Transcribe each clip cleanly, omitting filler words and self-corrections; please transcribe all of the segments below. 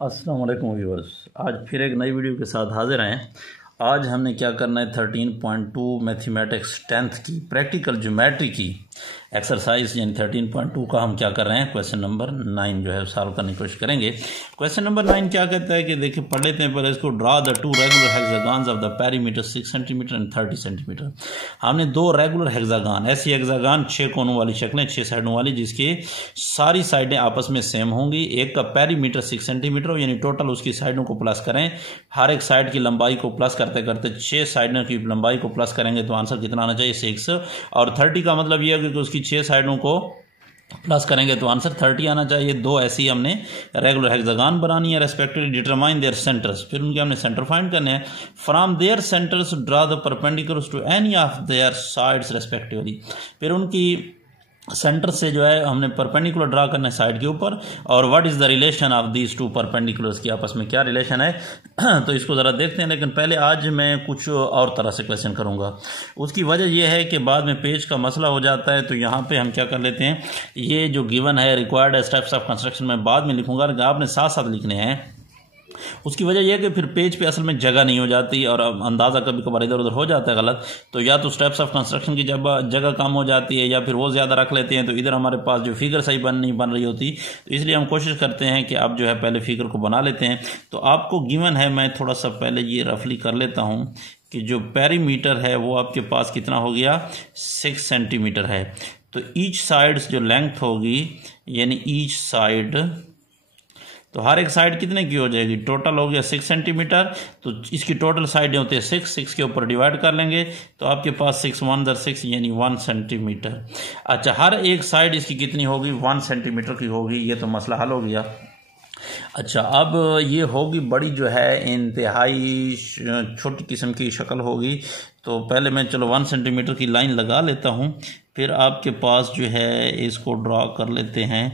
अस्सलाम वालेकुम व्यूअर्स, आज फिर एक नई वीडियो के साथ हाजिर हैं। आज हमने क्या करना है 13.2 मैथमेटिक्स 10th की प्रैक्टिकल ज्योमेट्री की एक्सरसाइज यानी 13.2 का हम क्या कर रहे हैं क्वेश्चन नंबर 9 जो है सॉल्व करने की कोशिश करेंगे। क्वेश्चन नंबर 9 क्या कहता है कि देखिए पढ़ लेते हैं पहले इसको। Draw the two regular hexagons of the perimeter 6 centimetre and 30 centimetre. हमने दो रेगुलर हेक्सागन, ऐसी हेक्सागन 6 कोनों वाली शक्लें 6 साइडों वाली जिसकी सारी साइडें आपस में सेम होंगी। एक का पेरीमीटर 6 सेंटीमीटर यानी टोटल उसकी साइडों को प्लस करें। हर एक साइड की लंबाई को प्लस करते करते 6 साइडों की लंबाई को प्लस करेंगे तो आंसर कितना आना चाहिए 6। और 30 का मतलब यह है कि उसकी 6 साइडों को प्लस करेंगे तो आंसर 30 आना चाहिए। दो ऐसी हमने रेगुलर हेक्सागन बनानी है। रेस्पेक्टिवली डिटरमाइन देयर सेंटर्स, फिर उनके हमने सेंटर फाइंड करने हैं। From their centres draw the perpendiculars to any of their sides respectively. फिर उनकी सेंटर से जो है हमने परपेंडिकुलर ड्रा करना है साइड के ऊपर। और what is the relation of these two perpendiculars की आपस में क्या रिलेशन है तो इसको ज़रा देखते हैं। लेकिन पहले आज मैं कुछ और तरह से क्वेश्चन करूंगा। उसकी वजह यह है कि बाद में पेज का मसला हो जाता है। तो यहाँ पे हम क्या कर लेते हैं, ये जो गिवन है रिक्वायर्ड स्टेप्स ऑफ कंस्ट्रक्शन में बाद में लिखूंगा, लेकिन आपने साथ साथ लिखने हैं। उसकी वजह यह है कि फिर पेज पे असल में जगह नहीं हो जाती और अंदाज़ा कभी कभार इधर उधर हो जाता है गलत। तो या तो स्टेप्स ऑफ कंस्ट्रक्शन की जगह कम हो जाती है या फिर वो ज़्यादा रख लेते हैं तो इधर हमारे पास जो फिगर सही नहीं बन रही होती। तो इसलिए हम कोशिश करते हैं कि आप जो है पहले फिगर को बना लेते हैं। तो आपको गिवन है, मैं थोड़ा सा पहले ये रफली कर लेता हूँ कि जो पेरीमीटर है वो आपके पास कितना हो गया 6 सेंटीमीटर है। तो ईच साइड जो लेंथ होगी यानी ईच साइड, तो हर एक साइड कितने की हो जाएगी, टोटल हो गया 6 सेंटीमीटर। तो इसकी टोटल साइडें होती है 6 के ऊपर डिवाइड कर लेंगे तो आपके पास 6 1 6 यानी 1 सेंटीमीटर। अच्छा, हर एक साइड इसकी कितनी होगी 1 सेंटीमीटर की होगी। ये तो मसला हल हो गया। अच्छा, अब ये होगी बड़ी जो है इंतहाई छोटी किस्म की शक्ल होगी। तो पहले मैं चलो 1 सेंटीमीटर की लाइन लगा लेता हूँ। फिर आपके पास जो है इसको ड्रा कर लेते हैं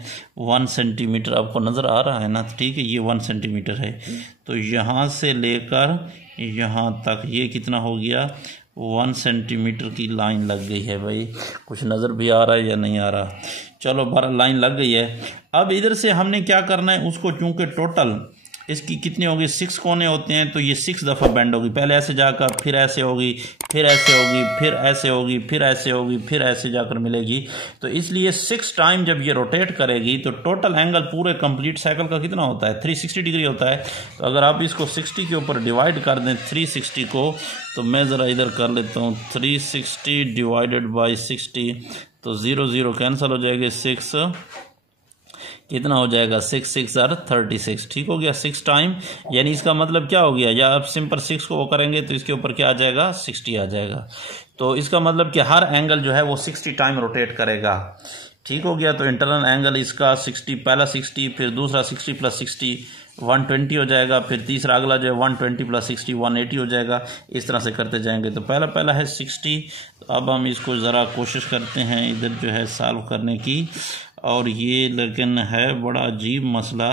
1 सेंटीमीटर। आपको नज़र आ रहा है ना, ठीक है, ये 1 सेंटीमीटर है। तो यहाँ से लेकर यहाँ तक ये कितना हो गया 1 सेंटीमीटर की लाइन लग गई है। भाई कुछ नज़र भी आ रहा है या नहीं आ रहा, चलो 12 लाइन लग गई है। अब इधर से हमने क्या करना है, उसको चूंकि टोटल इसकी कितनी होगी 6 कोने होते हैं तो ये 6 दफ़ा बेंड होगी। पहले ऐसे जाकर फिर ऐसे होगी, फिर ऐसे होगी, फिर ऐसे होगी, फिर ऐसे होगी, फिर ऐसे जाकर मिलेगी। तो इसलिए 6 टाइम जब ये रोटेट करेगी तो टोटल एंगल पूरे कंप्लीट साइकिल का कितना होता है 360 डिग्री होता है। तो अगर आप इसको 60 के ऊपर डिवाइड कर दें 360 को, तो मैं ज़रा इधर कर लेता हूँ 360 डिवाइडेड बाई 60, तो 0 0 कैंसिल हो जाएगा। 6 कितना हो जाएगा 6 6 36, ठीक हो गया 6 टाइम। यानी इसका मतलब क्या हो गया, या आप सिंपल 6 को वो करेंगे तो इसके ऊपर क्या आ जाएगा 60 आ जाएगा। तो इसका मतलब कि हर एंगल जो है वो 60 टाइम रोटेट करेगा, ठीक हो गया। तो इंटरनल एंगल इसका 60, पहला 60, फिर दूसरा 60 प्लस 60 120 हो जाएगा। फिर तीसरा अगला जो है 120 प्लस 60 180 हो जाएगा। इस तरह से करते जाएंगे। तो पहला है 60। तो अब हम इसको ज़रा कोशिश करते हैं इधर जो है सॉल्व करने की। और ये लेकिन है बड़ा अजीब मसला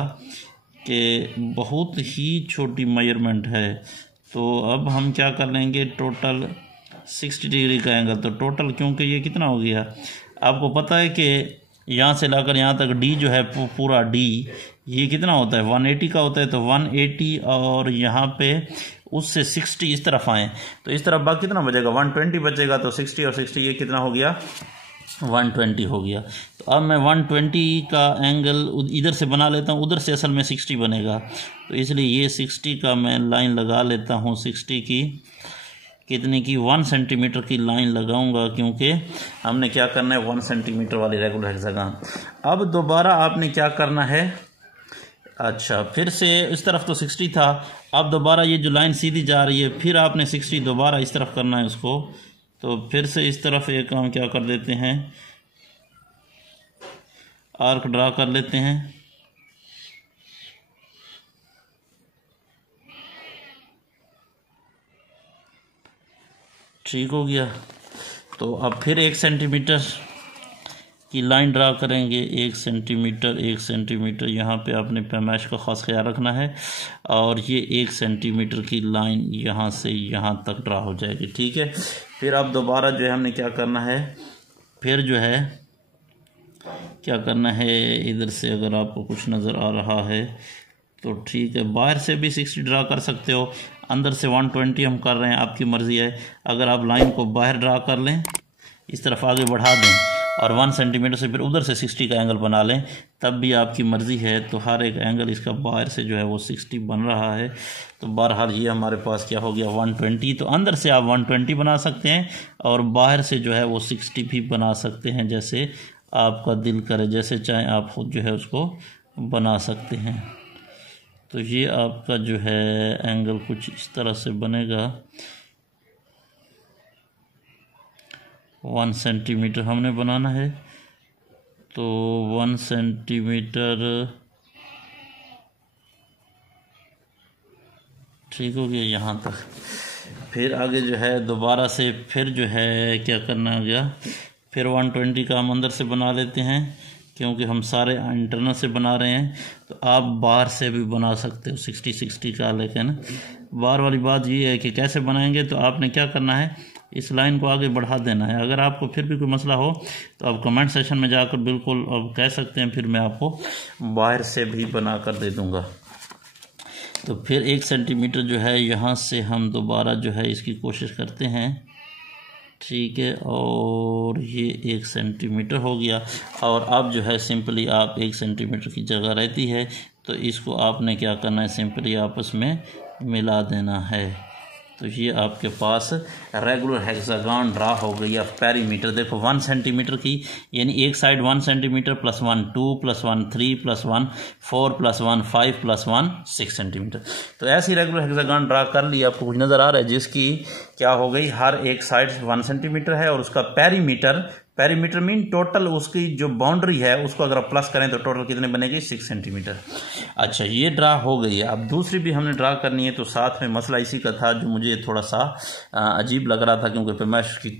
कि बहुत ही छोटी मेजरमेंट है। तो अब हम क्या कर लेंगे, टोटल 60 डिग्री का एंगल, तो टोटल क्योंकि ये कितना हो गया, आपको पता है कि यहाँ से लाकर यहाँ तक डी जो है पूरा डी ये कितना होता है 180 का होता है। तो 180 और यहाँ पे उससे 60 इस तरफ आए तो इस तरफ बाकी कितना बचेगा 120 बचेगा। तो 60 और 60 ये कितना हो गया 120 हो गया। तो अब मैं 120 का एंगल इधर से बना लेता हूँ, उधर से असल में 60 बनेगा। तो इसलिए ये 60 का मैं लाइन लगा लेता हूँ। 60 की कितने की 1 सेंटीमीटर की लाइन लगाऊंगा क्योंकि हमने क्या करना है 1 सेंटीमीटर वाली रेगुलर हेक्सागन। अब दोबारा आपने क्या करना है, अच्छा फिर से इस तरफ तो 60 था, अब दोबारा ये जो लाइन सीधी जा रही है फिर आपने 60 दोबारा इस तरफ करना है उसको। तो फिर से इस तरफ एक हम क्या कर देते हैं आर्क ड्रा कर लेते हैं। ठीक हो गया। तो अब फिर 1 सेंटीमीटर की लाइन ड्रा करेंगे। 1 सेंटीमीटर 1 सेंटीमीटर, यहाँ पे आपने पैमाइश का ख़ास ख्याल रखना है। और ये 1 सेंटीमीटर की लाइन यहाँ से यहाँ तक ड्रा हो जाएगी, ठीक है। फिर अब दोबारा जो है हमने क्या करना है, फिर जो है क्या करना है, इधर से अगर आपको कुछ नज़र आ रहा है तो ठीक है, बाहर से भी 60 ड्रा कर सकते हो, अंदर से 120 हम कर रहे हैं, आपकी मर्ज़ी है। अगर आप लाइन को बाहर ड्रा कर लें, इस तरफ आगे बढ़ा दें और 1 सेंटीमीटर से फिर उधर से 60 का एंगल बना लें, तब भी आपकी मर्ज़ी है। तो हर एक एंगल इसका बाहर से जो है वो 60 बन रहा है। तो बहरहाल ये हमारे पास क्या हो गया 120। तो अंदर से आप 120 बना सकते हैं और बाहर से जो है वो 60 भी बना सकते हैं, जैसे आपका दिल करे, जैसे चाहे आप खुद जो है उसको बना सकते हैं। तो ये आपका जो है एंगल कुछ इस तरह से बनेगा। 1 सेंटीमीटर हमने बनाना है, तो 1 सेंटीमीटर ठीक हो गया यहाँ तक। फिर आगे जो है दोबारा से फिर जो है क्या करना हो गया, फिर 120 का हम अंदर से बना लेते हैं, क्योंकि हम सारे इंटरनल से बना रहे हैं। तो आप बाहर से भी बना सकते हो 60 का, लेकिन बाहर वाली बात ये है कि कैसे बनाएंगे। तो आपने क्या करना है, इस लाइन को आगे बढ़ा देना है। अगर आपको फिर भी कोई मसला हो तो आप कमेंट सेशन में जाकर बिल्कुल अब कह सकते हैं, फिर मैं आपको बाहर से भी बना कर दे दूँगा। तो फिर 1 सेंटीमीटर जो है यहाँ से हम दोबारा जो है इसकी कोशिश करते हैं, ठीक है। और ये 1 सेंटीमीटर हो गया। और अब जो है सिंपली आप 1 सेंटीमीटर की जगह रहती है, तो इसको आपने क्या करना है, सिंपली आपस में मिला देना है। तो ये आपके पास रेगुलर हेक्सागन ड्रा हो गई है। पेरीमीटर देखो 1 सेंटीमीटर की, यानी एक साइड 1 सेंटीमीटर +1 2 +1 3 +1 4 +1 5 +1 6 सेंटीमीटर। तो ऐसी रेगुलर हेक्सागन ड्रा कर ली। आपको कुछ नज़र आ रहा है जिसकी क्या हो गई, हर एक साइड 1 सेंटीमीटर है और उसका पेरीमीटर मीन टोटल उसकी जो बाउंड्री है उसको अगर आप प्लस करें तो टोटल कितने बनेगी 6 सेंटीमीटर। अच्छा, ये ड्रा हो गई है। अब दूसरी भी हमने ड्रा करनी है। तो साथ में मसला इसी का था जो मुझे थोड़ा सा अजीब लग रहा था, क्योंकि पैमाइश की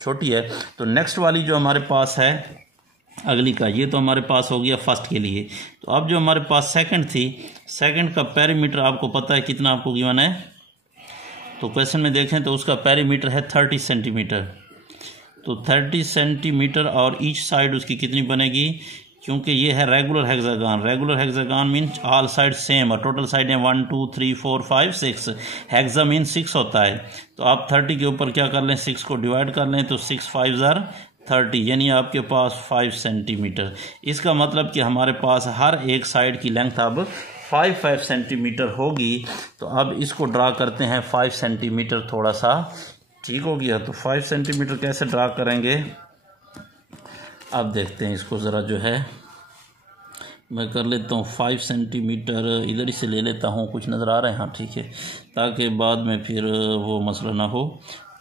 छोटी है। तो नेक्स्ट वाली जो हमारे पास है अगली का, ये तो हमारे पास हो गया फर्स्ट के लिए। तो अब जो हमारे पास सेकंड थी, सेकंड का पेरीमीटर आपको पता है कितना आपको गिवन है। तो क्वेश्चन में देखें तो उसका पेरीमीटर है 30 सेंटीमीटर। तो 30 सेंटीमीटर और ईच साइड उसकी कितनी बनेगी, क्योंकि ये है regular hexagon. Regular hexagon means all side same, और टोटल साइड है 1 2 3 4 5 6। हेक्सा मीन 6 होता है। तो आप 30 के ऊपर क्या कर लें, 6 को डिवाइड कर लें, तो 6 5 ज़ार 30, यानी आपके पास 5 सेंटीमीटर। इसका मतलब कि हमारे पास हर एक साइड की लेंथ अब 5 सेंटीमीटर होगी। तो अब इसको ड्रा करते हैं 5 सेंटीमीटर थोड़ा सा, ठीक हो गया। तो 5 सेंटीमीटर कैसे ड्रा करेंगे, अब देखते हैं इसको ज़रा। जो है मैं कर लेता हूँ 5 सेंटीमीटर, इधर ही से ले लेता हूँ, कुछ नज़र आ रहा है, हाँ ठीक है, ताकि बाद में फिर वो मसला ना हो।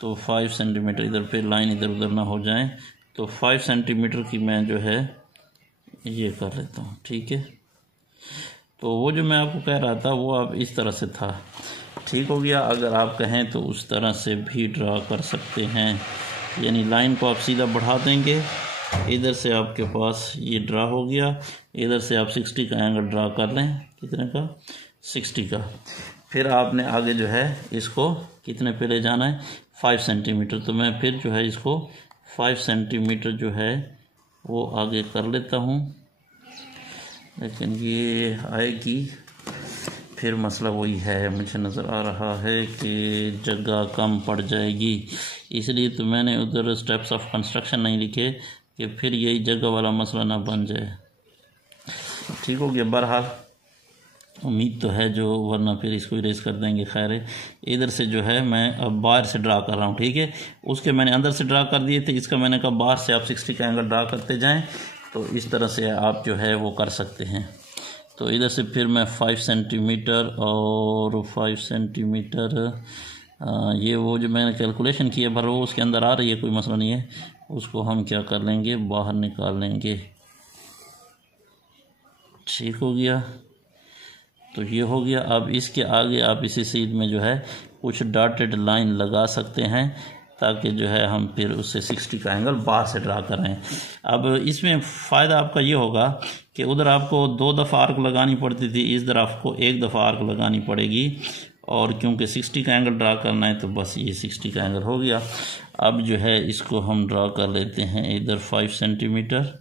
तो 5 सेंटीमीटर, इधर पे लाइन इधर उधर ना हो जाए। तो 5 सेंटीमीटर की मैं जो है ये कर लेता हूँ, ठीक है। तो वो जो मैं आपको कह रहा था वो अब इस तरह से था, ठीक हो गया। अगर आप कहें तो उस तरह से भी ड्रा कर सकते हैं, यानी लाइन को आप सीधा बढ़ा देंगे, इधर से आपके पास ये ड्रा हो गया, इधर से आप 60 का एंगल ड्रा कर लें, कितने का 60 का। फिर आपने आगे जो है इसको कितने पे ले जाना है 5 सेंटीमीटर। तो मैं फिर जो है इसको 5 सेंटीमीटर जो है वो आगे कर लेता हूँ, लेकिन ये आएगी फिर मसला वही है, मुझे नज़र आ रहा है कि जगह कम पड़ जाएगी, इसलिए तो मैंने उधर स्टेप्स ऑफ कंस्ट्रक्शन नहीं लिखे कि फिर यही जगह वाला मसला ना बन जाए, ठीक हो गया। बहरहाल उम्मीद तो है जो, वरना फिर इसको इरेज कर देंगे। खैर है, इधर से जो है मैं अब बाहर से ड्रा कर रहा हूँ, ठीक है। उसके मैंने अंदर से ड्रा कर दिए थे, इसका मैंने कहा बाहर से आप 60 का एंगल ड्रा करते जाएँ। तो इस तरह से आप जो है वो कर सकते हैं। तो इधर से फिर मैं 5 सेंटीमीटर और 5 सेंटीमीटर, ये वो जो मैंने कैलकुलेशन की है भर वो उसके अंदर आ रही है, कोई मसला नहीं है। उसको हम क्या कर लेंगे, बाहर निकाल लेंगे, ठीक हो गया। तो ये हो गया। अब इसके आगे आप इसी सीध में जो है कुछ डॉटेड लाइन लगा सकते हैं, ताकि जो है हम फिर उससे 60 का एंगल बाहर से ड्रा कर रहे हैं। अब इसमें फ़ायदा आपका ये होगा कि उधर आपको 2 दफ़ा आर्क लगानी पड़ती थी, इस तरफ आपको 1 दफ़ा आर्क लगानी पड़ेगी, और क्योंकि 60 का एंगल ड्रा करना है तो बस ये 60 का एंगल हो गया। अब जो है इसको हम ड्रा कर लेते हैं इधर 5 सेंटीमीटर,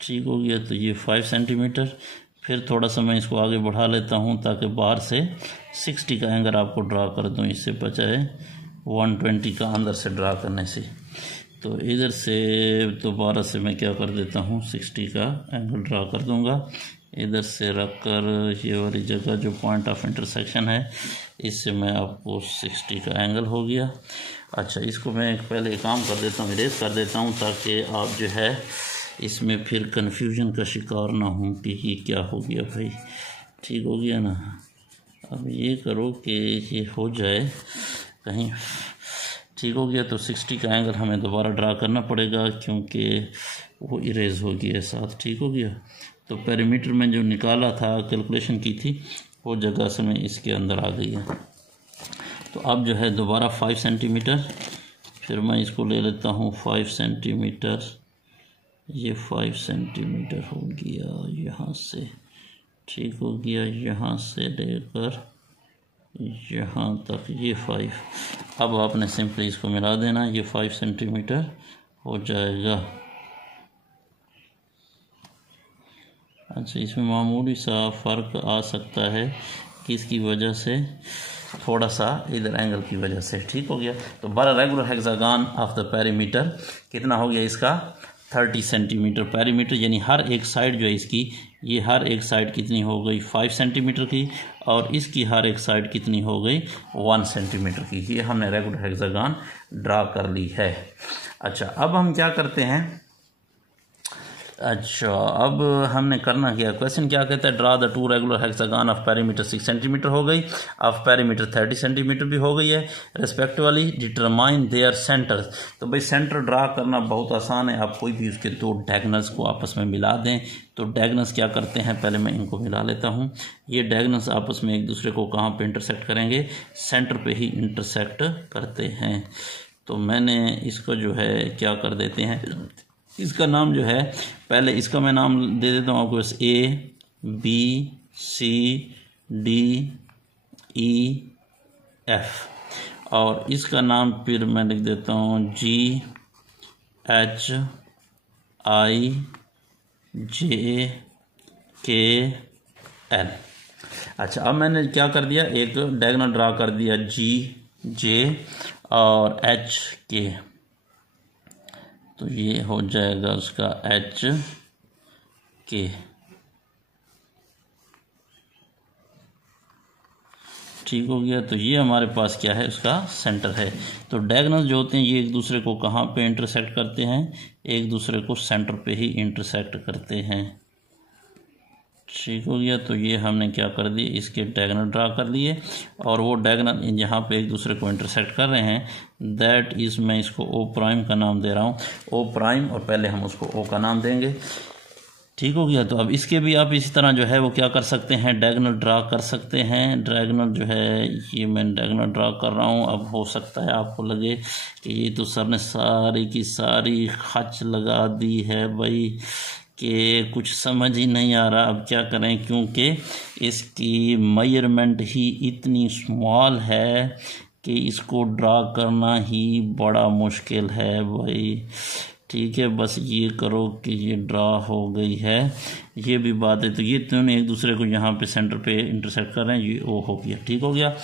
ठीक हो गया। तो ये 5 सेंटीमीटर। फिर थोड़ा सा मैं इसको आगे बढ़ा लेता हूँ ताकि बाहर से 60 का एंगल आपको ड्रा कर दूँ, इससे बचाए 120 का अंदर से ड्रा करने से। तो इधर से दोबारा से मैं क्या कर देता हूँ, 60 का एंगल ड्रा कर दूँगा। इधर से रख कर ये वाली जगह जो पॉइंट ऑफ इंटरसेक्शन है, इससे मैं आपको 60 का एंगल हो गया। अच्छा, इसको मैं पहले काम कर देता हूँ, इरेज कर देता हूँ, ताकि आप जो है इसमें फिर कन्फ्यूजन का शिकार ना हो कि ये क्या हो गया भाई। ठीक हो गया ना। अब ये करो कि ये हो जाए कहीं। ठीक हो गया। तो 60 का एंगल हमें दोबारा ड्रा करना पड़ेगा क्योंकि वो इरेज हो गया साथ। ठीक हो गया। तो पेरीमीटर में जो निकाला था, कैलकुलेशन की थी, वो जगह से में इसके अंदर आ गई है। तो अब जो है दोबारा 5 सेंटीमीटर, फिर मैं इसको ले लेता हूँ 5 सेंटीमीटर। ये 5 सेंटीमीटर हो गया यहाँ से। ठीक हो गया। यहाँ से लेकर यहाँ तक ये 5। अब आपने सिंपली इसको मिला देना, ये 5 सेंटीमीटर हो जाएगा। अच्छा, इसमें मामूली सा फ़र्क आ सकता है, किसकी वजह से, थोड़ा सा इधर एंगल की वजह से। ठीक हो गया। तो 12 regular hexagon of the perimeter कितना हो गया इसका, 30 सेंटीमीटर पेरीमीटर, यानी हर एक साइड जो है इसकी, ये हर एक साइड कितनी हो गई 5 सेंटीमीटर की, और इसकी हर एक साइड कितनी हो गई 1 सेंटीमीटर की। ये हमने रेगुलर हेक्सागन ड्रा कर ली है। अच्छा, अब हम क्या करते हैं, अच्छा अब हमने करना क्या, क्वेश्चन क्या कहता है, draw the 2 regular hexagon of perimeter 6 centimetre हो गई, ऑफ पेरीमीटर 30 सेंटीमीटर भी हो गई है रिस्पेक्टिवली, डिटरमाइन देयर सेंटर्स। तो भाई सेंटर ड्रा करना बहुत आसान है, आप कोई भी उसके 2 डायगोनल्स को आपस में मिला दें। तो डायगोनल्स क्या करते हैं, पहले मैं इनको मिला लेता हूँ। ये डायगोनल्स आपस में एक दूसरे को कहाँ पे इंटरसेक्ट करेंगे, सेंटर पे ही इंटरसेक्ट करते हैं। तो मैंने इसको जो है क्या कर देते हैं, इसका नाम जो है, पहले इसका मैं नाम दे देता हूँ आपको, ABCDEF, और इसका नाम फिर मैं लिख देता हूँ GHIJKL। अच्छा, अब मैंने क्या कर दिया, एक डायगोनल ड्रा कर दिया GJ और HK। तो ये हो जाएगा उसका HK। ठीक हो गया। तो ये हमारे पास क्या है, उसका सेंटर है। तो डायगोनल जो होते हैं ये एक दूसरे को कहाँ पे इंटरसेक्ट करते हैं, एक दूसरे को सेंटर पे ही इंटरसेक्ट करते हैं। ठीक हो गया। तो ये हमने क्या कर दिए, इसके डायगोनल ड्रा कर लिए, और वो डायगोनल यहाँ पे एक दूसरे को इंटरसेक्ट कर रहे हैं, दैट इज़, मैं इसको O प्राइम का नाम दे रहा हूँ, O प्राइम, और पहले हम उसको O का नाम देंगे। ठीक हो गया। तो अब इसके भी आप इसी तरह जो है वो क्या कर सकते हैं, डायगोनल ड्रा कर सकते हैं। डायगोनल जो है ये मैं डायगोनल ड्रा कर रहा हूँ। अब हो सकता है आपको लगे कि ये तो सर ने सारी की सारी खच लगा दी है भाई, कि कुछ समझ ही नहीं आ रहा, अब क्या करें, क्योंकि इसकी मेजरमेंट ही इतनी स्मॉल है कि इसको ड्रा करना ही बड़ा मुश्किल है भाई। ठीक है, बस ये करो कि ये ड्रा हो गई है, ये भी बात है। तो ये दोनों एक दूसरे को यहाँ पे सेंटर पे इंटरसेक्ट कर रहे हैं, ये O हो गया। ठीक हो गया।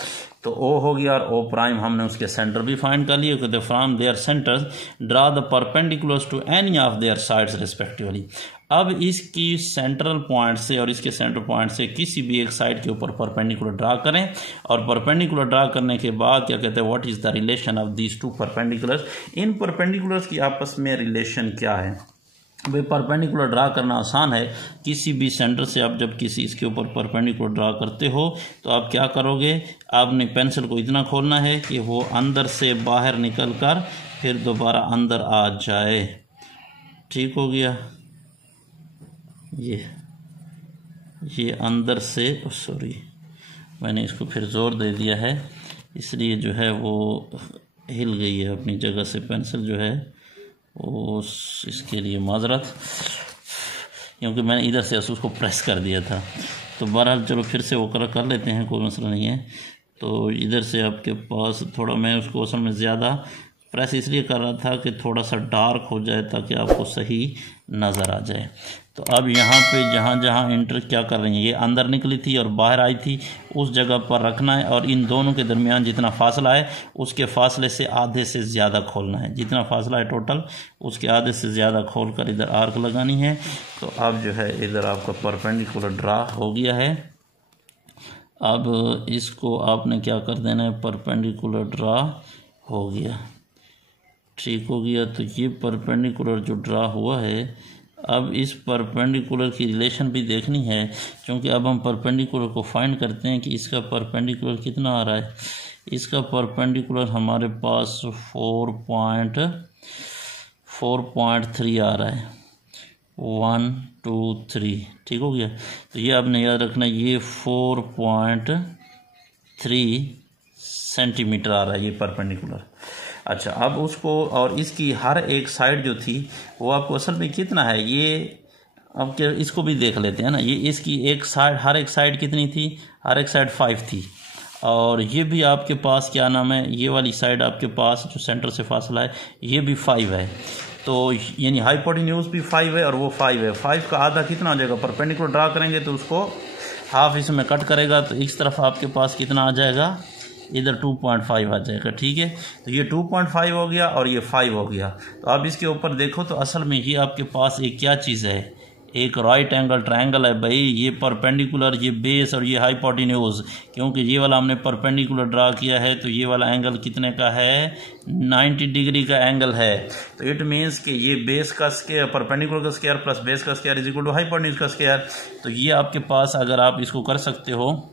तो O हो गया, और O प्राइम हमने उसके सेंटर भी फाइंड कर लिए। कहते from their centres draw the perpendiculars to any of their sides respectively. अब इसकी सेंट्रल पॉइंट से और इसके सेंटर पॉइंट से किसी भी एक साइड के ऊपर परपेंडिकुलर ड्रा करें, और परपेंडिकुलर ड्रा करने के बाद क्या कहते हैं, what is the relation of these 2 perpendiculars. In perpendiculars की आपस में रिलेशन क्या है भाई। परपेंडिकुलर ड्रा करना आसान है, किसी भी सेंटर से आप जब किसी इसके ऊपर परपेंडिकुलर ड्रा करते हो तो आप क्या करोगे, आपने पेंसिल को इतना खोलना है कि वो अंदर से बाहर निकल कर फिर दोबारा अंदर आ जाए। ठीक हो गया। ये अंदर से, सॉरी मैंने इसको फिर ज़ोर दे दिया है, इसलिए जो है वो हिल गई है अपनी जगह से पेंसिल जो है वो, इसके लिए माजरत, क्योंकि मैंने इधर से उसको प्रेस कर दिया था। तो बहरहाल चलो फिर से वो कर लेते हैं, कोई मसला नहीं है। तो इधर से आपके पास थोड़ा मैं उसको असल में ज़्यादा प्रेस इसलिए कर रहा था कि थोड़ा सा डार्क हो जाए ताकि आपको सही नज़र आ जाए। तो अब यहाँ पे जहाँ जहाँ इंटर क्या कर रही हैं, ये अंदर निकली थी और बाहर आई थी, उस जगह पर रखना है और इन दोनों के दरमियान जितना फासला है उसके फासले से आधे से ज़्यादा खोलना है। जितना फासला है टोटल उसके आधे से ज़्यादा खोल कर इधर आर्क लगानी है। तो अब जो है इधर आपका परपेंडिकुलर ड्रा हो गया है। अब इसको आपने क्या कर देना है, परपेंडिकुलर ड्रा हो गया, ठीक हो गया। तो ये परपेंडिकुलर जो ड्रा हुआ है, अब इस परपेंडिकुलर की रिलेशन भी देखनी है, क्योंकि अब हम परपेंडिकुलर को फाइंड करते हैं कि इसका परपेंडिकुलर कितना आ रहा है। इसका परपेंडिकुलर हमारे पास 4.3 आ रहा है, 1 2 3, ठीक हो गया। तो ये आपने याद रखना, ये 4.3 सेंटीमीटर आ रहा है ये परपेंडिकुलर। अच्छा, अब उसको और इसकी हर एक साइड जो थी वो आपको असल में कितना है, ये अब क्या इसको भी देख लेते हैं ना। ये इसकी एक साइड, हर एक साइड कितनी थी, हर एक साइड 5 थी। और ये भी आपके पास क्या नाम है, ये वाली साइड आपके पास जो सेंटर से फासला है ये भी 5 है। तो यानी हाइपोटेन्यूज भी 5 है और वो 5 है। 5 का आधा कितना हो जाएगा, परपेंडिकुलर ड्रा करेंगे तो उसको हाफ इसमें कट करेगा, तो इस तरफ आपके पास कितना आ जाएगा, इधर 2.5 आ जाएगा, ठीक है। तो ये 2.5 हो गया और ये 5 हो गया। तो आप इसके ऊपर देखो तो असल में ये आपके पास एक क्या चीज़ है, एक राइट एंगल ट्रायंगल है भाई। ये परपेंडिकुलर, ये बेस और ये हाइपोटेन्यूज, क्योंकि ये वाला हमने परपेंडिकुलर ड्रा किया है तो ये वाला एंगल कितने का है, 90 डिग्री का एंगल है। तो इट मीन्स कि ये बेस का स्क्वायर, परपेंडिकुलर का स्क्वायर प्लस बेस का square is equal to hypotenuse का स्क्वायर। तो ये आपके पास अगर आप इसको कर सकते हो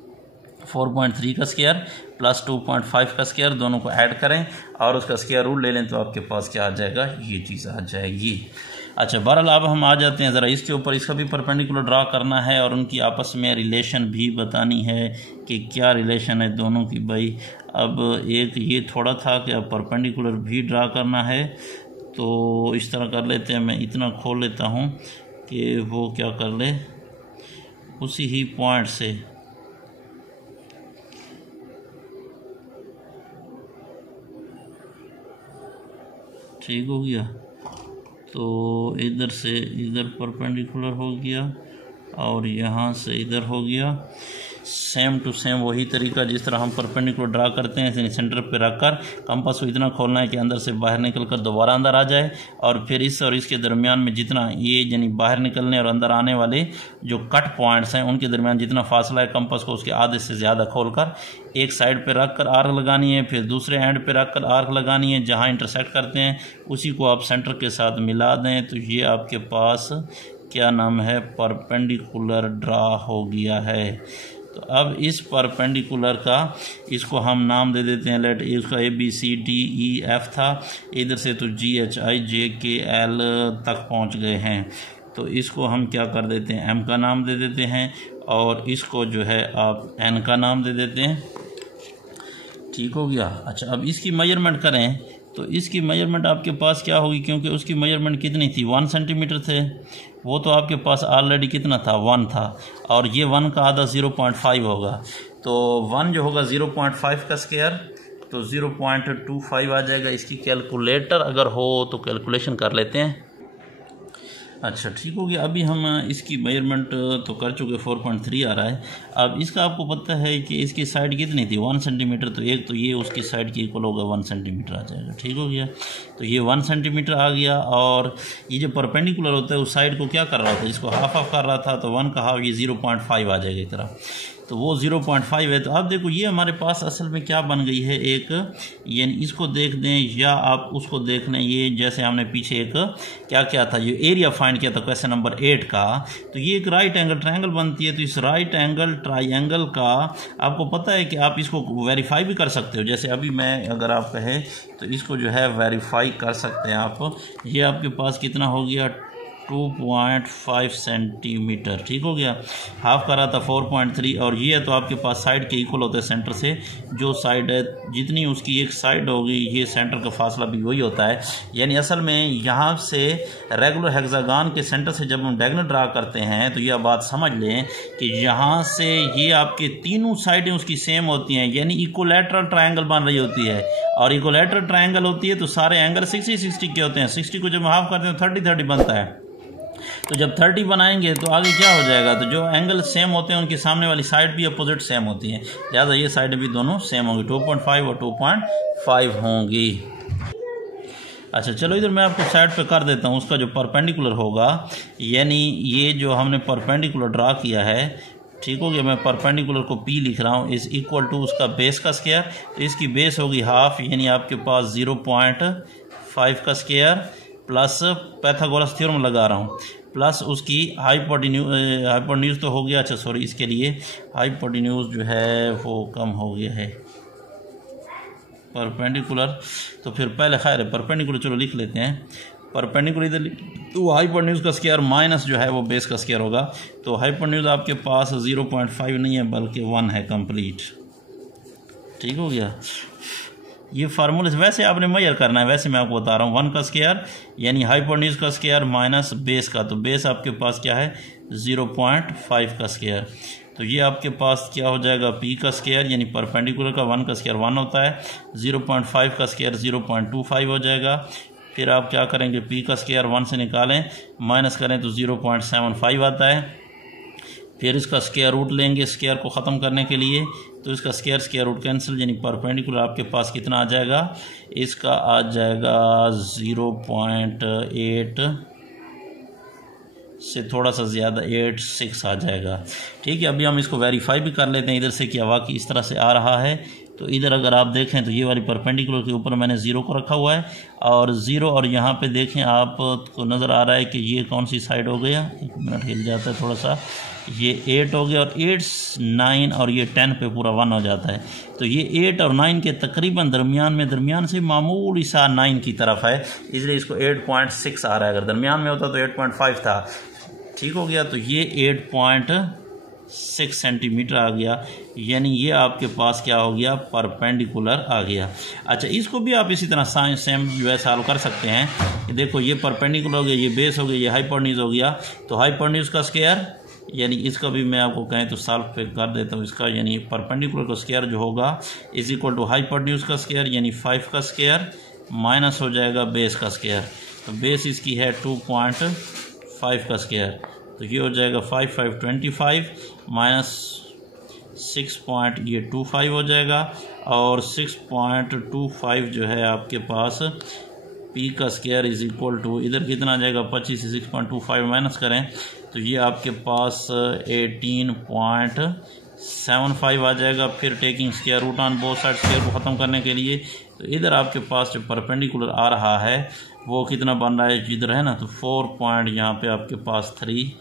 4.3 का स्क्वायर प्लस 2.5 का स्क्वायर, दोनों को ऐड करें और उसका स्क्वायर रूट ले लें तो आपके पास क्या आ जाएगा, ये चीज़ आ जाएगी। अच्छा, बहरहाल अब हम आ जाते हैं ज़रा इसके ऊपर, इसका भी परपेंडिकुलर ड्रा करना है और उनकी आपस में रिलेशन भी बतानी है कि क्या रिलेशन है दोनों की भाई। अब एक ये थोड़ा था कि अब परपेंडिकुलर भी ड्रा करना है, तो इस तरह कर लेते हैं, मैं इतना खोल लेता हूँ कि वो क्या कर ले, उसी ही पॉइंट से ठीक हो गया। तो इधर से इधर परपेंडिकुलर हो गया और यहाँ से इधर हो गया। सेम टू सेम वही तरीका जिस तरह हम परपेंडिकुलर ड्रा करते हैं, सेंटर पे रखकर कंपास को इतना खोलना है कि अंदर से बाहर निकल कर दोबारा अंदर आ जाए, और फिर इस और इसके दरमियान में जितना ये यानी बाहर निकलने और अंदर आने वाले जो कट पॉइंट्स हैं उनके दरमियान जितना फासला है कंपास को उसके आधे से ज़्यादा खोलकर एक साइड पे रख कर आर्क लगानी है, फिर दूसरे एंड पे रख कर आर्क लगानी है। जहाँ इंटरसेक्ट करते हैं उसी को आप सेंटर के साथ मिला दें तो ये आपके पास क्या नाम है, परपेंडिकुलर ड्रा हो गया है। तो अब इस परपेंडिकुलर का इसको हम नाम दे देते हैं, लेट इसका ABCDEF था, इधर से तो GHIJKL तक पहुंच गए हैं, तो इसको हम क्या कर देते हैं, M का नाम दे देते हैं और इसको जो है आप N का नाम दे देते हैं, ठीक हो गया। अच्छा, अब इसकी मेजरमेंट करें तो इसकी मेजरमेंट आपके पास क्या होगी, क्योंकि उसकी मेजरमेंट कितनी थी, 1 सेंटीमीटर थे, वो तो आपके पास ऑलरेडी कितना था, 1 था, और ये 1 का आधा 0.5 होगा, तो 1 जो होगा 0.5 का स्क्वायर तो 0.25 आ जाएगा। इसकी कैलकुलेटर अगर हो तो कैलकुलेशन कर लेते हैं। अच्छा, ठीक हो गया। अभी हम इसकी मेजरमेंट तो कर चुके, 4.3 आ रहा है। अब इसका आपको पता है कि इसकी साइड कितनी थी, 1 सेंटीमीटर, तो एक तो ये उसकी साइड की इक्वल होगा 1 सेंटीमीटर आ जाएगा, ठीक हो गया। तो ये 1 सेंटीमीटर आ गया, और ये जो परपेंडिकुलर होता है उस साइड को क्या कर रहा था, इसको हाफ हाफ कर रहा था, तो 1 का हाफ ये 0.5 आ जाएगा इस तरह, तो वो 0.5 है। तो आप देखो ये हमारे पास असल में क्या बन गई है, एक यानी इसको देख दें या आप उसको देख लें, ये जैसे हमने पीछे एक क्या क्या था, जो एरिया फाइंड किया था क्वेश्चन नंबर 8 का, तो ये एक राइट एंगल ट्रायंगल बनती है। तो इस राइट एंगल ट्रायंगल का आपको पता है कि आप इसको वेरीफाई भी कर सकते हो, जैसे अभी मैं अगर आप कहें तो इसको जो है वेरीफाई कर सकते हैं आप। ये आपके पास कितना हो गया, 2.5 सेंटीमीटर, ठीक हो गया। हाफ का रहा था 4.3, और ये है तो आपके पास साइड के इक्वल होते हैं सेंटर से, जो साइड है जितनी उसकी एक साइड होगी ये सेंटर का फासला भी वही होता है। यानी असल में यहाँ से रेगुलर हेक्सागन के सेंटर से जब हम डायगोनल ड्रा करते हैं तो यह बात समझ लें कि यहाँ से ये आपके तीनों साइडें उसकी सेम होती हैं, यानी इक्वलैटरल ट्रायंगल बन रही होती है। और इक्विलेटरल ट्रायंगल होती है तो सारे एंगल 60-60 के होते हैं। 60 को जब हाफ करते हैं तो 30-30 बनता है। तो जब 30 बनाएंगे तो आगे क्या हो जाएगा, तो जो एंगल सेम होते हैं उनकी सामने वाली साइड भी अपोजिट सेम होती है, लिहाजा ये साइड भी दोनों सेम होंगी, 2.5 और 2.5 होंगी। अच्छा चलो इधर मैं आपको साइड पे कर देता हूँ। उसका जो परपेंडिकुलर होगा, यानी ये जो हमने परपेंडिकुलर ड्रा किया है, ठीक हो गया, मैं परपेंडिकुलर को P लिख रहा हूँ, इज इक्वल टू उसका बेस का स्क्वायर, तो इसकी बेस होगी हाफ, यानी आपके पास 0.5 का स्क्वायर प्लस पैथागोरस थ्योरम लगा रहा हूँ, प्लस उसकी हाइपोटेन्यूज तो हो गया, अच्छा सॉरी इसके लिए हाइपोटेन्यूज जो है वो कम हो गया है परपेंडिकुलर, तो फिर पहले खैर है परपेंडिकुलर चलो लिख लेते हैं, परपेंडिकुलर इधर तो हाइपोटेन्यूज का स्क्वायर माइनस जो है वो बेस का स्क्वायर होगा, तो हाइपोटेन्यूज आपके पास 0.5 नहीं है बल्कि 1 है कंप्लीट, ठीक हो गया। ये फार्मूले वैसे आपने मेजर करना है, वैसे मैं आपको बता रहा हूँ, 1 का स्क्वायर यानी हाइपोटेन्यूज का स्क्वायर माइनस बेस का, तो बेस आपके पास क्या है 0.5 का स्क्वायर, तो ये आपके पास क्या हो जाएगा P का स्क्वायर, यानी परपेंडिकुलर का 1 का स्क्वायर 1 होता है, 0.5 का स्क्वायर 0.25 हो जाएगा। फिर आप क्या करेंगे, P का स्क्वायर 1 से निकालें, माइनस करें तो 0.75 आता है। फिर इसका स्क्वायर रूट लेंगे स्क्वायर को ख़त्म करने के लिए, तो इसका स्क्वायर रूट कैंसिल, यानी परपेंडिकुलर आपके पास कितना आ जाएगा, इसका आ जाएगा 0.8 से थोड़ा सा ज़्यादा 86 आ जाएगा, ठीक है। अभी हम इसको वेरीफाई भी कर लेते हैं इधर से क्या वाकई इस तरह से आ रहा है। तो इधर अगर आप देखें तो ये वाली परपेंडिकुलर के ऊपर मैंने 0 को रखा हुआ है, और 0 और यहाँ पे देखें आपको नज़र आ रहा है कि ये कौन सी साइड हो गया, 1 मिनट हिल जाता है थोड़ा सा, ये 8 हो गया, और 8 9 और ये 10 पे पूरा 1 हो जाता है, तो ये 8 और 9 के तकरीबन दरमियान से मामूली सा 9 की तरफ है, इसलिए इसको 8.6 आ रहा है। अगर दरमियान में होता तो 8.5 था, ठीक हो गया। तो ये 8.6 सेंटीमीटर आ गया, यानी ये आपके पास क्या हो गया, परपेंडिकुलर आ गया। अच्छा इसको भी आप इसी तरह सेम जो है सॉल्व कर सकते हैं। देखो ये परपेंडिकुलर हो गया, ये बेस हो गया, ये हाइपोटेन्यूज हो गया, तो हाइपोटेन्यूज का स्क्वायर यानी इसका भी मैं आपको कहें तो सॉल्व पे कर देता हूँ इसका, यानी परपेंडिकुलर का स्क्वायर जो होगा इज इक्वल टू हाइपोटेन्यूज का स्क्वायर यानी 5 का स्क्वायर माइनस हो जाएगा बेस का स्क्वायर, तो बेस इसकी है 2.5 का स्क्वायर, तो ये हो जाएगा 5 25 माइनस 6.25 हो जाएगा, और 6.25 जो है आपके पास P का स्क्वायर इज इक्वल टू, इधर कितना आ जाएगा 25 से 6.25 माइनस करें तो ये आपके पास 18.75 आ जाएगा। फिर taking square root on both side square को ख़त्म करने के लिए, तो इधर आपके पास जो परपेंडिकुलर आ रहा है वो कितना बन रहा है, जिधर है ना तो 4 पॉइंट यहाँ पे आपके पास 3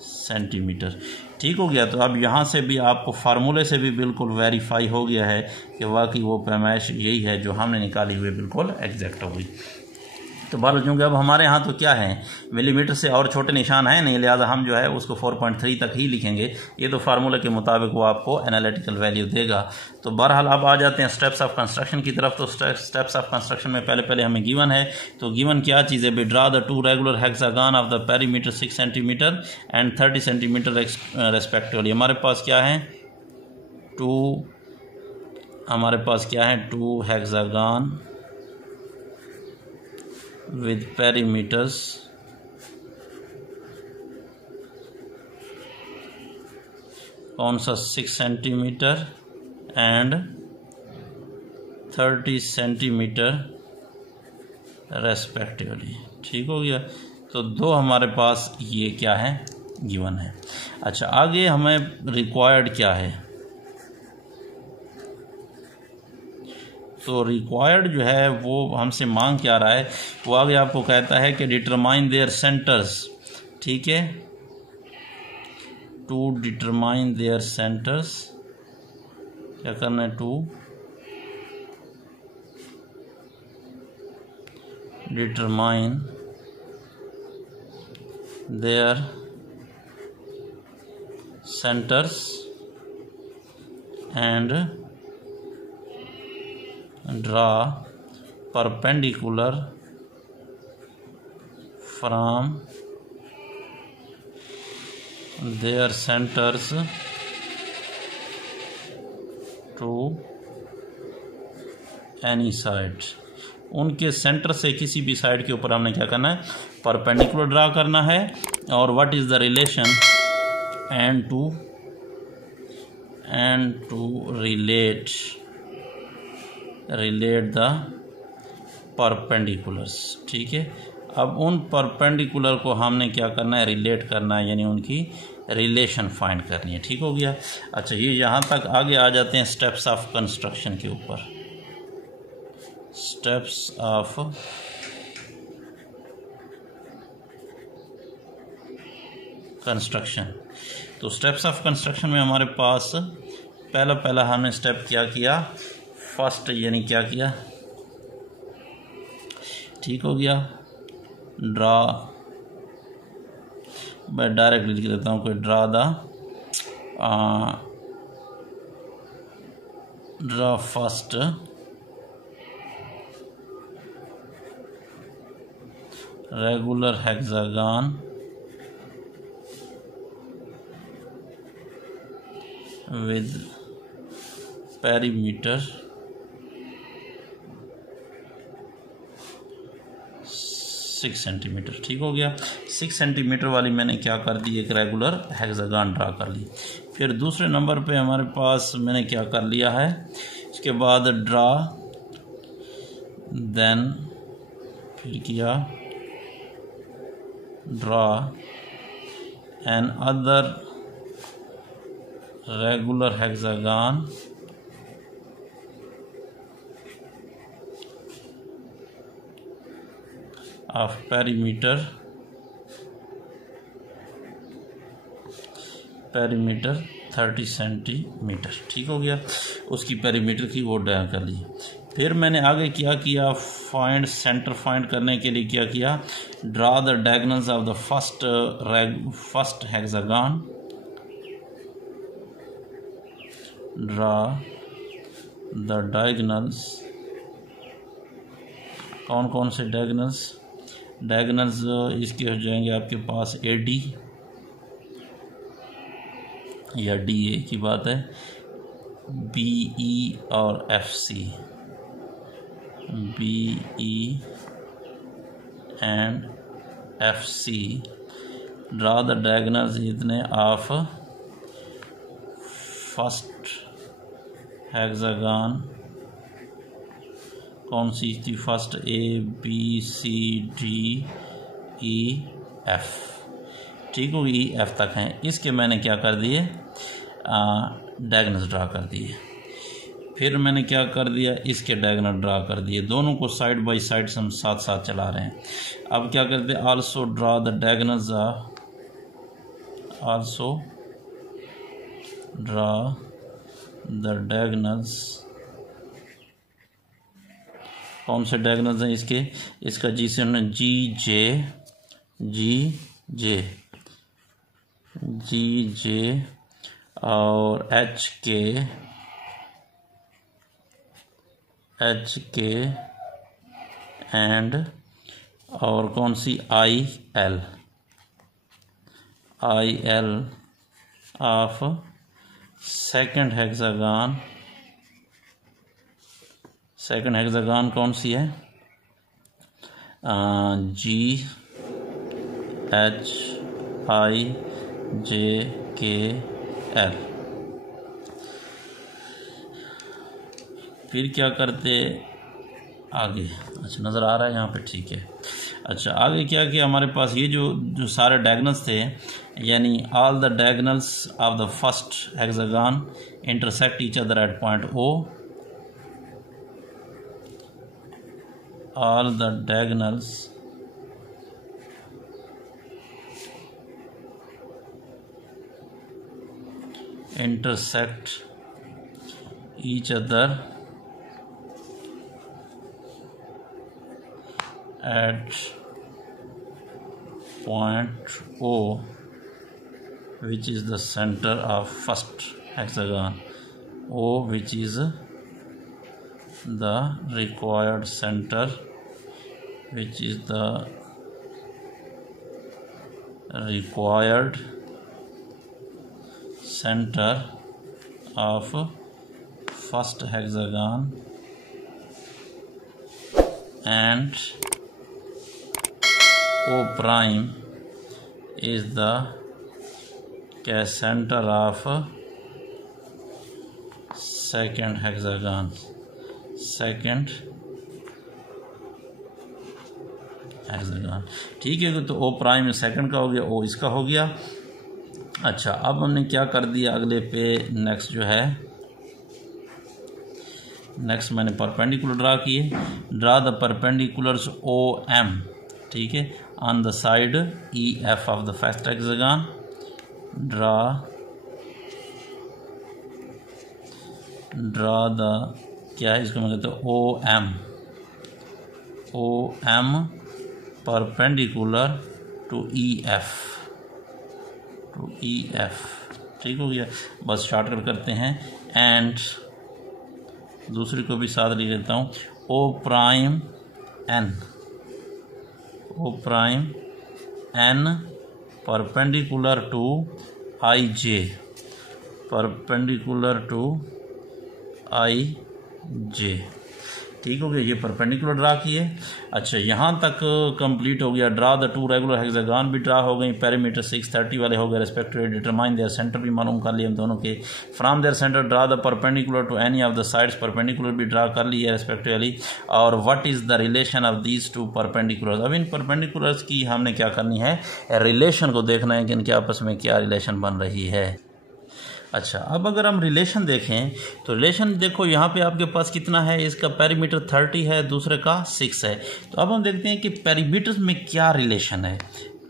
सेंटीमीटर, ठीक हो गया। तो अब यहाँ से भी आपको फार्मूले से भी बिल्कुल वेरीफाई हो गया है कि वाकई वो पैमाइश यही है जो हमने निकाली हुई बिल्कुल एग्जैक्ट हो गई। तो बाल चूँकि अब हमारे यहाँ तो क्या है मिलीमीटर से और छोटे निशान हैं नहीं, लिहाजा हम जो है उसको 4.3 तक ही लिखेंगे, ये तो फार्मूले के मुताबिक वो आपको एनालिटिकल वैल्यू देगा। तो बहरहाल अब आ जाते हैं स्टेप्स ऑफ कंस्ट्रक्शन की तरफ। तो स्टेप्स ऑफ कंस्ट्रक्शन में पहले हमें गिवन है, तो गिवन क्या चीज़ है, B draw the 2 regular hexagon of the perimeter 6 centimetre and 30 centimetre respectively. हमारे पास क्या है 2 हेक्सागन with perimeters कौन सा 6 सेंटीमीटर एंड 30 सेंटीमीटर रेस्पेक्टिवली, ठीक हो गया। तो 2 हमारे पास ये क्या है गिवन है। अच्छा आगे हमें रिक्वायर्ड क्या है, तो रिक्वायर्ड जो है वो हमसे मांग क्या रहा है, वो आगे आपको कहता है कि डिटरमाइन देयर सेंटर्स, ठीक है, टू डिटरमाइन देयर सेंटर्स क्या करना है, to determine their centres and draw perpendicular from their centers to any side, उनके सेंटर से किसी भी साइड के ऊपर हमने क्या करना है, परपेंडिकुलर ड्रा करना है। और what is the relation and to relate the perpendiculars. ठीक है, अब उन परपेंडिकुलर को हमने क्या करना है, रिलेट करना है, यानी उनकी रिलेशन फाइंड करनी है। ठीक हो गया। अच्छा, ये यहाँ तक आगे आ जाते हैं स्टेप्स ऑफ कंस्ट्रक्शन के ऊपर। Steps of construction. तो स्टेप्स ऑफ कंस्ट्रक्शन में हमारे पास पहला हमने स्टेप क्या किया, फर्स्ट, यानी क्या किया, ठीक हो गया, ड्रा, मैं डायरेक्टली लिख देता हूँ, कोई draw first regular hexagon with perimeter 6 centimetre. ठीक हो गया। 6 सेंटीमीटर वाली मैंने क्या कर दी, एक रेगुलर हेक्सागन ड्रा कर ली। फिर दूसरे नंबर पे हमारे पास मैंने क्या कर लिया है, इसके बाद ड्रा, देन फिर किया draw N other regular hexagon of perimeter 30 centimetre. ठीक हो गया, उसकी पेरीमीटर की वो ड्रा कर ली। फिर मैंने आगे क्या किया, फाइंड सेंटर फाइंड करने के लिए क्या किया, draw the diagonals of the first hexagon, draw the diagonals, कौन कौन से डायगोनल्स इसके हो जाएंगे आपके पास, AD या DA की बात है, BE और FC, BE and FC, draw the diagonals इतने ऑफ फर्स्ट हेक्सागन, कौन सी थी फर्स्ट, ABCDEF। ठीक हो, EF तक हैं, इसके मैंने क्या कर दिए, डायगोनल्स ड्रा कर दिए। फिर मैंने क्या कर दिया, इसके डायगोनल ड्रा कर दिए, दोनों को साइड बाय साइड हम साथ साथ चला रहे हैं। अब क्या करते हैं, also draw the diagonals, also draw the diagonals, कौन से डायगोनल्स हैं इसके, इसका जी से हमने जी जे और एच के एंड और कौन सी IL ऑफ सेकंड हेक्सागन कौन सी है, GHIJKL। फिर क्या करते आगे, अच्छा नज़र आ रहा है यहाँ पे, ठीक है। अच्छा, आगे क्या किया, हमारे पास ये जो सारे डायगोनल्स थे, यानी all the diagonals of the first hexagon intersect each other at point O, all the diagonals intersect each other at point O, which is the center of first hexagon, O which is the required center, which is the required center of first hexagon and O prime is the center of second hexagon, ठीक है। तो O prime second का हो गया, O इसका हो गया। अच्छा, अब हमने क्या कर दिया अगले पे, नेक्स्ट जो है, नेक्स्ट मैंने परपेंडिकुलर ड्रा किए। Draw the perpendiculars O M, ठीक है, on the side E F of the first hexagon. Draw the क्या है इसको मैं कहते हैं O M perpendicular to E F, ठीक हो गया। बस शॉर्टकट करते हैं एंड दूसरी को भी साथ लिख लेता हूँ, ओ प्राइम एन परपेंडिकुलर टू आई जे, ठीक हो गया। ये परपेंडिकुलर ड्रा किए। अच्छा, यहाँ तक कंप्लीट हो गया। Draw the two regular hexagon भी ड्रा हो गई, पेरीमीटर 630 वाले हो गए रेस्पेक्टिवली। डिटरमाइन देयर सेंटर भी मालूम कर लिए हम दोनों के। From their centre draw the perpendicular to any of the sides, perpendicular भी ड्रा कर लिए रेस्पेक्टिवली। और what is the relation of these two perpendiculars. अब इन परपेंडिकुलर्स की हमने क्या करनी है, रिलेशन को देखना है कि इनके आपस में क्या रिलेशन बन रही है। अच्छा, अब अगर हम रिलेशन देखें तो रिलेशन देखो यहाँ पे आपके पास कितना है, इसका पेरीमीटर 30 है, दूसरे का 6 है। तो अब हम देखते हैं कि पेरीमीटर्स में क्या रिलेशन है,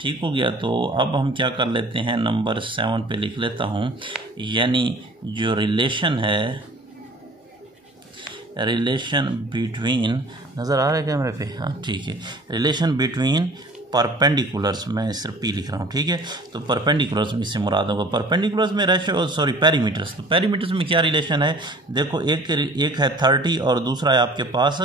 ठीक हो गया। तो अब हम क्या कर लेते हैं, नंबर 7 पे लिख लेता हूँ, यानी जो रिलेशन है, रिलेशन बिटवीन, नज़र आ रहा है कैमरे पे, हाँ ठीक है, रिलेशन बिटवीन परपेंडिकुलर्स, मैं सिर्फ पी लिख रहा हूँ, ठीक है। तो परपेंडिकुलर्स में इससे मुराद होगा, परपेंडिकुलर्स में रेशो, सॉरी पेरीमीटर्स। तो पेरीमीटर्स में क्या रिलेशन है, देखो एक है 30 और दूसरा है आपके पास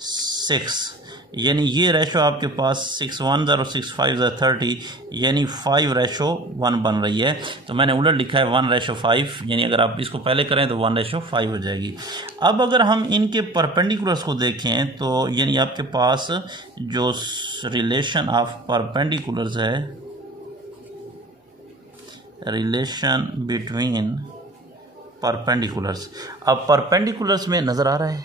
6, यानी ये रेशो आपके पास 6 1 और 6 5 30, यानी 5:1 बन रही है। तो मैंने उलट लिखा है 1:5, यानी अगर आप इसको पहले करें तो 1:5 हो जाएगी। अब अगर हम इनके परपेंडिकुलर्स को देखें तो यानी आपके पास जो रिलेशन ऑफ परपेंडिकुलर्स है, रिलेशन बिटवीन परपेंडिकुलर्स, अब परपेंडिकुलर्स में नज़र आ रहा है,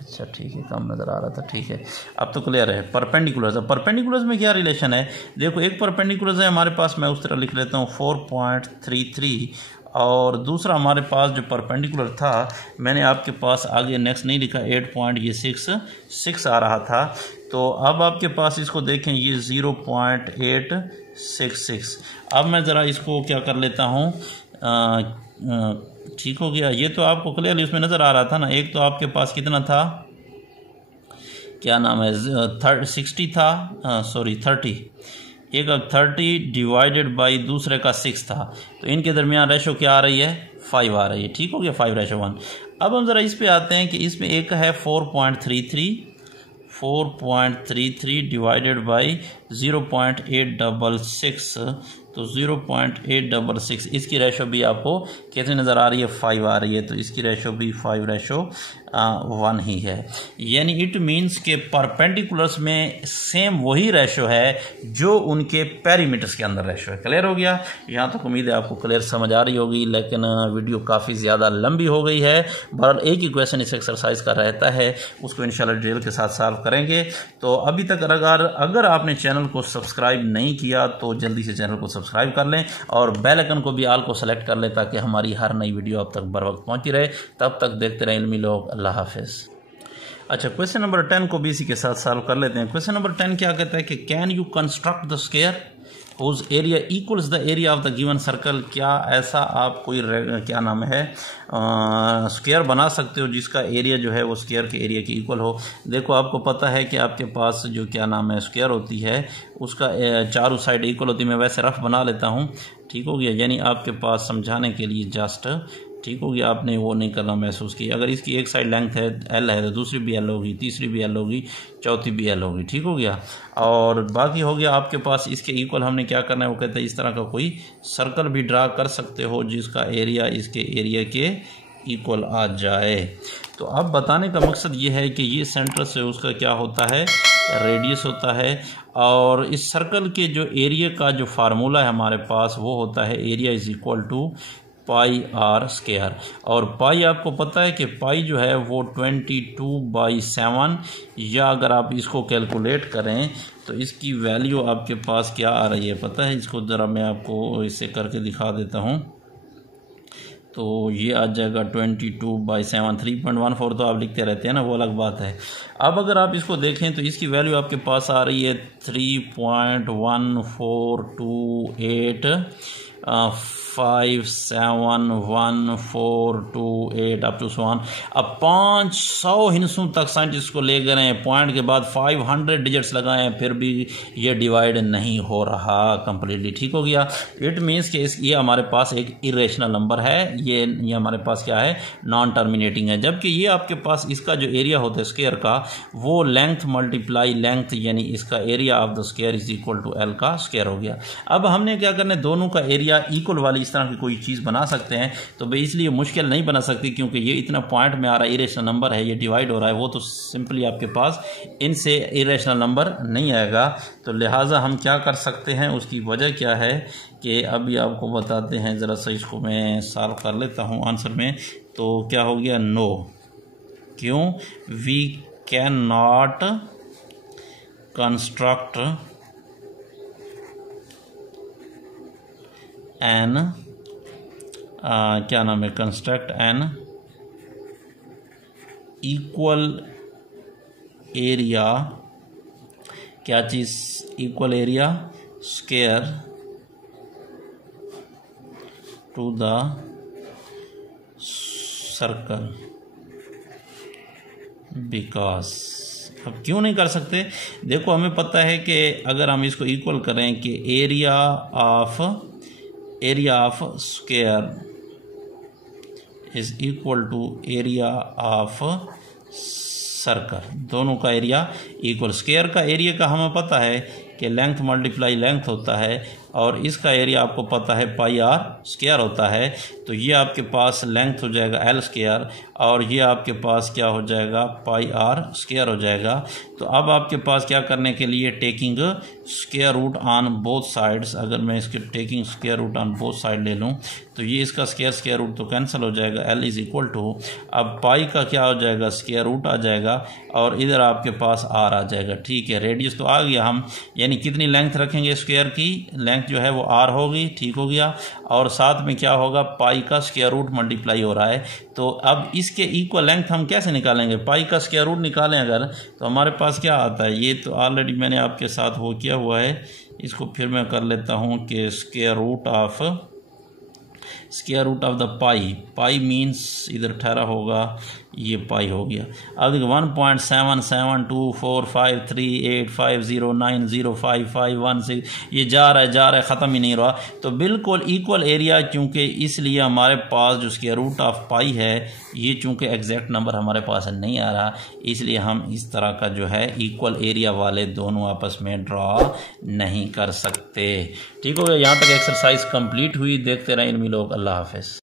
अच्छा ठीक है, कम नज़र आ रहा था, ठीक है, अब तो क्लियर है। परपेंडिकुलर्स, अब परपेंडिकुलर्स में क्या रिलेशन है, देखो एक परपेंडिकुलर्स है हमारे पास, मैं उस तरह लिख लेता हूँ 4.33, और दूसरा हमारे पास जो परपेंडिकुलर था, मैंने आपके पास आगे नेक्स्ट नहीं लिखा, 8.6 आ रहा था। तो अब आपके पास इसको देखें, ये 0.866। अब मैं ज़रा इसको क्या कर लेता हूँ, ठीक हो गया। ये तो आपको क्लियरली उसमें नज़र आ रहा था ना, एक तो आपके पास कितना था, क्या नाम है, 60 था, सॉरी 30, एक 30 डिवाइडेड बाई दूसरे का 6 था। तो इनके दरमियान रेशो क्या आ रही है, 5 आ रही है, ठीक हो गया, 5:1। अब हम ज़रा इस पे आते हैं कि इसमें एक है 4.33 डिवाइडेड बाई 0.866, तो 0.866 इसकी रेशो भी आपको कितनी नज़र आ रही है, 5 आ रही है। तो इसकी रेशो भी 5:1 ही है। यानी इट मीन्स के परपेंडिकुलर्स में सेम वही रेशो है जो उनके पेरीमीटर्स के अंदर रेशो है। क्लियर हो गया, यहाँ तक उम्मीद है आपको क्लियर समझ आ रही होगी, लेकिन वीडियो काफ़ी ज़्यादा लंबी हो गई है। बहरहाल एक ही क्वेश्चन इस एक्सरसाइज का रहता है, उसको इंशाल्लाह डिटेल के साथ सॉल्व करेंगे। तो अभी तक अगर आपने चैनल को सब्सक्राइब नहीं किया तो जल्दी से चैनल को सब्सक्राइब कर लें और बेल आइकन को भी ऑल को सेलेक्ट कर लें, ताकि हमारी हर नई वीडियो आप तक बर वक्त पहुँचती रहे। तब तक देखते रहें इल्मी लोग। अल्लाह हाफिज़। अच्छा, क्वेश्चन नंबर 10 को भी इसी के साथ सॉल्व कर लेते हैं। क्वेश्चन नंबर 10 क्या कहता है कि can you construct the square whose area equals the area of the given circle। क्या ऐसा आप कोई क्या नाम है स्क्वायर बना सकते हो जिसका एरिया जो है वो स्क्वायर के एरिया के इक्वल हो। देखो आपको पता है कि आपके पास जो क्या नाम है स्क्वायर होती है उसका चारों साइड इक्वल होती है। मैं वैसे रफ बना लेता हूँ, ठीक हो गया, यानी आपके पास समझाने के लिए जस्ट, ठीक हो गया, आपने वो नहीं करना महसूस की। अगर इसकी एक साइड लेंथ है एल है तो दूसरी भी एल होगी, तीसरी भी एल होगी, चौथी भी एल होगी, ठीक हो गया। और बाकी हो गया आपके पास इसके इक्वल हमने क्या करना है, वो कहते हैं इस तरह का कोई सर्कल भी ड्रा कर सकते हो जिसका एरिया इसके एरिया के इक्वल आ जाए। तो अब बताने का मकसद ये है कि ये सेंटर से उसका क्या होता है, रेडियस होता है, और इस सर्कल के जो एरिया का जो फार्मूला है हमारे पास वो होता है area is equal to pi r square. और पाई आपको पता है कि पाई जो है वो 22/7, या अगर आप इसको कैलकुलेट करें तो इसकी वैल्यू आपके पास क्या आ रही है पता है? इसको ज़रा मैं आपको इससे करके दिखा देता हूँ। तो ये आ जाएगा 22/7, 3.14 तो आप लिखते रहते हैं ना, वो अलग बात है। अब अगर आप इसको देखें तो इसकी वैल्यू आपके पास आ रही है 3.1428 57142 अप टू 1। अब 500 हिस्सों तक साइंटिस्ट को ले गए हैं, पॉइंट के बाद 500 डिजिट्स लगाए हैं, फिर भी ये डिवाइड नहीं हो रहा कंप्लीटली। ठीक हो गया। इट मीन्स कि ये हमारे पास एक इरेशनल नंबर है, ये हमारे पास क्या है, नॉन टर्मिनेटिंग है। जबकि ये आपके पास इसका जो एरिया होता है स्क्वायर का, वो लेंथ मल्टीप्लाई लेंथ, यानी इसका area of the square is equal to l का स्क्वायर हो गया। अब हमने क्या करना है, दोनों का एरिया इक्वल वाली इस तरह की कोई चीज़ बना सकते हैं। तो भाई इसलिए मुश्किल नहीं बना सकती, क्योंकि ये इतना पॉइंट में आ रहा है, इरेशनल नंबर है, ये डिवाइड हो रहा है, वो तो सिंपली आपके पास इनसे इरेशनल नंबर नहीं आएगा। तो लिहाजा हम क्या कर सकते हैं, उसकी वजह क्या है कि अभी आपको बताते हैं। ज़रा सा इसको मैं सॉल्व कर लेता हूँ आंसर में। तो क्या हो गया, नो। क्यों? We can not construct an क्या नाम है, कंस्ट्रक्ट एन इक्वल एरिया, क्या चीज़, equal area square to the circle, because. अब क्यों नहीं कर सकते? देखो हमें पता है कि अगर हम इसको इक्वल करें कि area of square is equal to area of circle, दोनों का एरिया इक्वल। स्क्वायर का एरिया का हमें पता है कि लेंथ मल्टीप्लाई लेंथ होता है, और इसका एरिया आपको पता है पाई आर स्क्वायर होता है। तो ये आपके पास लेंथ हो जाएगा एल स्क्वायर, और ये आपके पास क्या हो जाएगा, पाई आर स्क्वायर हो जाएगा। तो अब आपके पास क्या करने के लिए, taking square root on both sides, अगर मैं इसके taking square root on both side ले लूँ तो ये इसका स्क्वायर रूट तो कैंसिल हो जाएगा, एल इज इक्वल टू, अब पाई का क्या हो जाएगा, स्क्वायर रूट आ जाएगा, और इधर आपके पास आर आ जाएगा। ठीक है, रेडियस तो आ गया हम, यानी कितनी लेंथ रखेंगे स्क्वायर की, लेंथ जो है वो आर होगी। ठीक हो गया। और साथ में क्या होगा, पाई का स्क्वायर रूट मल्टीप्लाई हो रहा है। तो अब इसके इक्वल लेंथ हम कैसे निकालेंगे, पाई का स्क्वायर रूट निकालें अगर, तो हमारे पास क्या आता है, ये तो ऑलरेडी मैंने आपके साथ वो किया हुआ है, इसको फिर मैं कर लेता हूँ कि square root of the pi means इधर ठहरा होगा, ये पाई हो गया। अब देखो 1.7724538509055516, ये जा रहा है, ख़त्म ही नहीं रहा। तो बिल्कुल इक्वल एरिया, चूँकि इसलिए हमारे पास जो स्क्वायर रूट ऑफ पाई है, ये चूँकि एग्जैक्ट नंबर हमारे पास नहीं आ रहा, इसलिए हम इस तरह का जो है इक्वल एरिया वाले दोनों आपस में ड्रॉ नहीं कर सकते। ठीक हो गया। यहाँ तक एक्सरसाइज कंप्लीट हुई। देखते रहें इल्मी लोग। अल्लाह हाफ़िज़।